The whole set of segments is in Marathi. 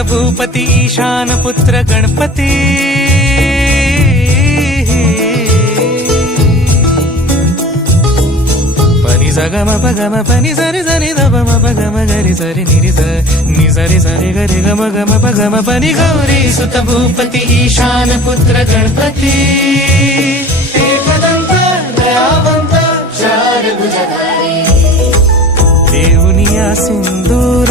భారత భూపతి ఈశానపుత్ర గణపతి. సగమ పగమ పని సరి సరి దమ పగమ గరి సరి నిరి ని సరి సరి గరి గమ గమ పగమ పని గౌరీ సుత భూపతి ఈశాన పుత్ర గణపతి దేవుని ఆ సింధూర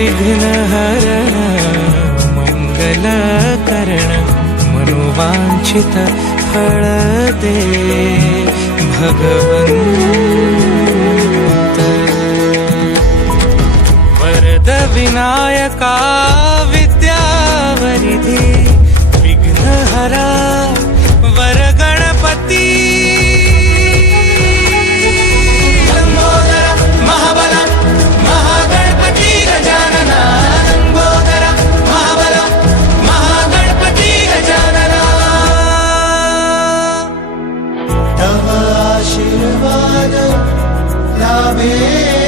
विघ्न हरण मंगल करण मनोवांछित फळ दे भगवंत. Varad Vinayaka विघ्नहरा love me.